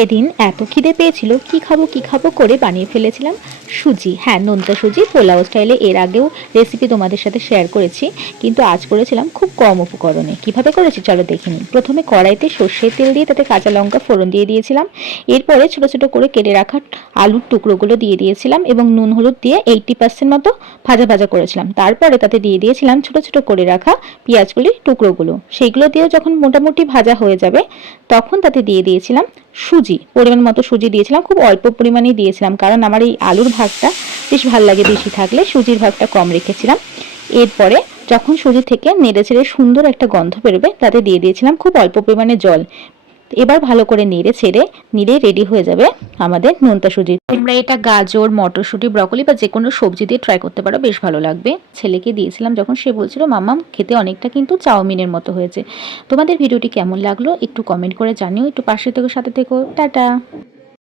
সেদিন এত খিদে পেয়েছিল কি খাবো করে বানিয়ে ফেলেছিলাম সুজি। হ্যাঁ, নোনতা সুজি পোলাও স্টাইলে এর আগেও রেসিপি তোমাদের সাথে শেয়ার করেছি, কিন্তু আজ করেছিলাম খুব কম উপকরণে। কিভাবে করেছি চলো দেখে নিই। প্রথমে কড়াইতে সর্ষের তেল দিয়ে তাতে কাঁচা লঙ্কা ফোড়ন দিয়ে দিয়েছিলাম। এরপরে ছোট ছোট করে কেটে রাখা আলুর টুকরোগুলো দিয়ে দিয়েছিলাম এবং নুন হলুদ দিয়ে 80% মতো ভাজা ভাজা করেছিলাম। তারপরে তাতে দিয়ে দিয়েছিলাম ছোট ছোট করে রাখা পেঁয়াজগুলির টুকরোগুলো। সেইগুলো দিয়েও যখন মোটামুটি ভাজা হয়ে যাবে তখন তাতে দিয়ে দিয়েছিলাম সুজি। পরিমাণ মতো সুজি দিয়েছিলাম, খুব অল্প পরিমাণেই দিয়েছিলাম, কারণ আমার এই আলুর ভাগটা বেশ ভালো লাগে বেশি থাকলে, সুজির ভাগটা কম রেখেছিলাম। এরপরে যখন সুজি থেকে নেড়ে ছেড়ে সুন্দর একটা গন্ধ বেরোবে তাতে দিয়ে দিয়েছিলাম খুব অল্প পরিমাণে জল। এবার ভালো করে নেড়ে ছেড়ে নিলে রেডি হয়ে যাবে আমাদের নোনতা সুজি। তোমরা এটা গাজর, মটরশুঁটি, ব্রকলি বা যে কোনো সবজি দিয়ে ট্রাই করতে পারো, বেশ ভালো লাগবে। ছেলেকে দিয়েছিলাম যখন, সে বলছিল মাম্মা খেতে অনেকটা কিন্তু চাউমিনের মতো হয়েছে। তোমাদের ভিডিওটি কেমন লাগলো একটু কমেন্ট করে জানিও, একটু পাশে থেকে সাথে থেকো। টাটা।